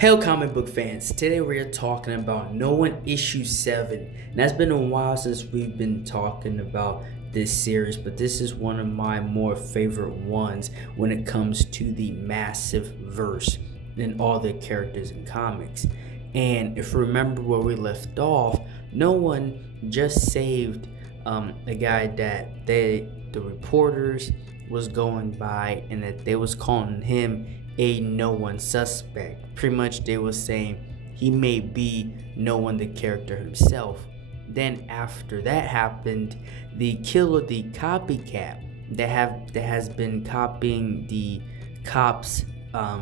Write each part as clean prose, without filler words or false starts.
Hello, comic book fans. Today we are talking about No One Issue 7. And that's been a while since we've been talking about this series, but this is one of my more favorite ones when it comes to the massive verse and all the characters in comics. And if you remember where we left off, no one just saved a guy that the reporters was going by and that they was calling him a no one suspect. Pretty much they was saying he may be no one the character himself. Then after that happened, the killer, the copycat that has been copying the cops'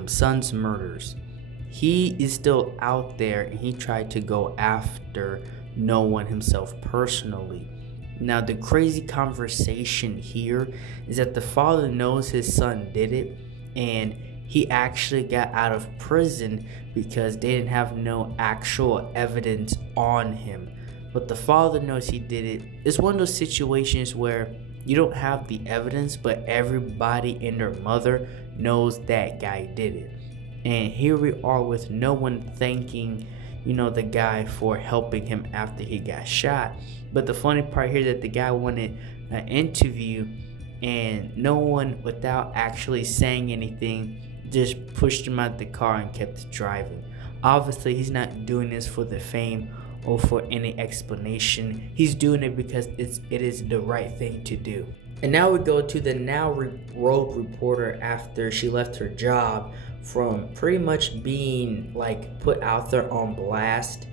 son's murders, he is still out there and he tried to go after no one himself personally. Now, the crazy conversation here is that the father knows his son did it, and he actually got out of prison because they didn't have no actual evidence on him. But the father knows he did it. It's one of those situations where you don't have the evidence, but everybody and their mother knows that guy did it. And here we are with no one thanking, the guy for helping him after he got shot. But the funny part here is that the guy wanted an interview, and no one, without actually saying anything, just pushed him out the car and kept driving. Obviously, he's not doing this for the fame or for any explanation. He's doing it because it is the right thing to do. And now we go to the rogue reporter after she left her job from pretty much being put out there on blast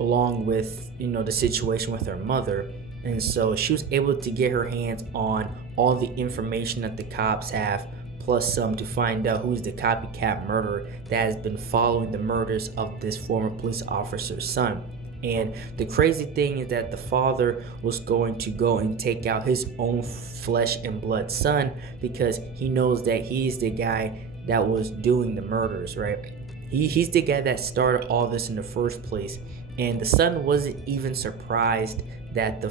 along with the situation with her mother. And so she was able to get her hands on all the information that the cops have, plus some, to find out who's the copycat murderer that has been following the murders of this former police officer's son. And the crazy thing is that the father was going to go and take out his own flesh and blood son because he knows that he's the guy that was doing the murders, right? He's the guy that started all this in the first place. And the son wasn't even surprised that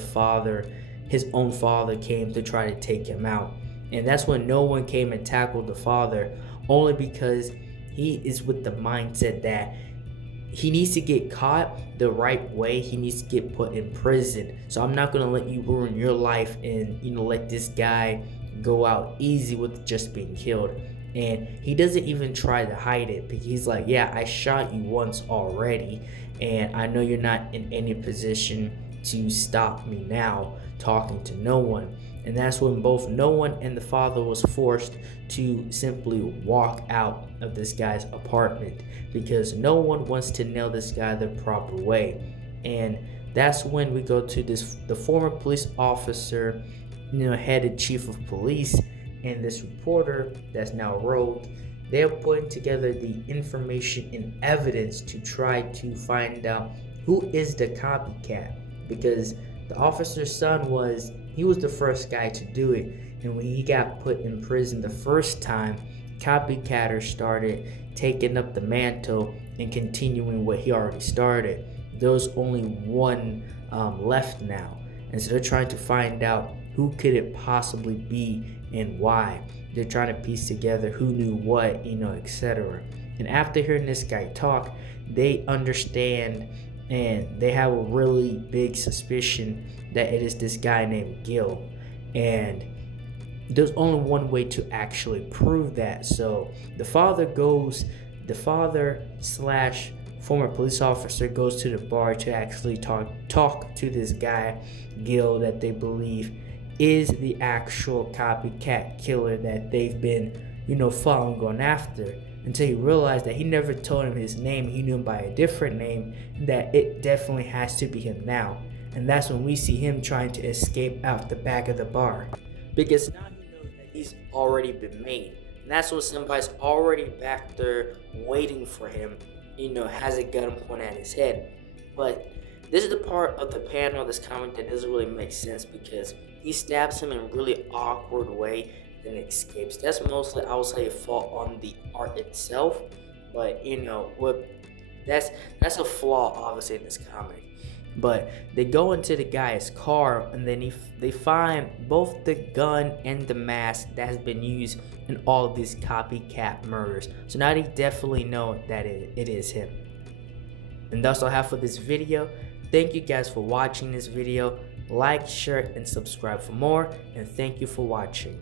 his own father, came to try to take him out. And that's when no one came and tackled the father, only because he is with the mindset that he needs to get caught the right way. He needs to get put in prison. So I'm not going to let you ruin your life and, let this guy go out easy with just being killed. And he doesn't even try to hide it because he's like, yeah, I shot you once already, and I know you're not in any position to stop me now talking to no one. And that's when both no one and the father was forced to simply walk out of this guy's apartment because no one wants to nail this guy the proper way. And that's when we go to the former police officer, headed chief of police, and this reporter that's now rogue. They're putting together the information and evidence to try to find out who is the copycat, because the officer's son was the first guy to do it. And when he got put in prison the first time, copycatters started taking up the mantle and continuing what he already started. There's only one left now, and so they're trying to find out who could it possibly be and why. They're trying to piece together who knew what, etc. And after hearing this guy talk, they understand and they have a really big suspicion that it is this guy named Gil. And there's only one way to actually prove that. So the father slash former police officer goes to the bar to actually talk to this guy, Gil, that they believe is the actual copycat killer that they've been, following, going after, until he realized that he never told him his name. He knew him by a different name, that it definitely has to be him now. And that's when we see him trying to escape out the back of the bar, because now he knows that he's already been made. And that's when somebody's already back there waiting for him, has a gun pointed at his head. But this is the part of the panel of this comic that doesn't really make sense, because he stabs him in a really awkward way and escapes. That's mostly, I would say, a fault on the art itself. But that's a flaw, obviously, in this comic. But they go into the guy's car, and then they find both the gun and the mask that has been used in all of these copycat murders. So now they definitely know that it is him. And that's all I have for this video. Thank you guys for watching this video. Like, share, and subscribe for more. And thank you for watching.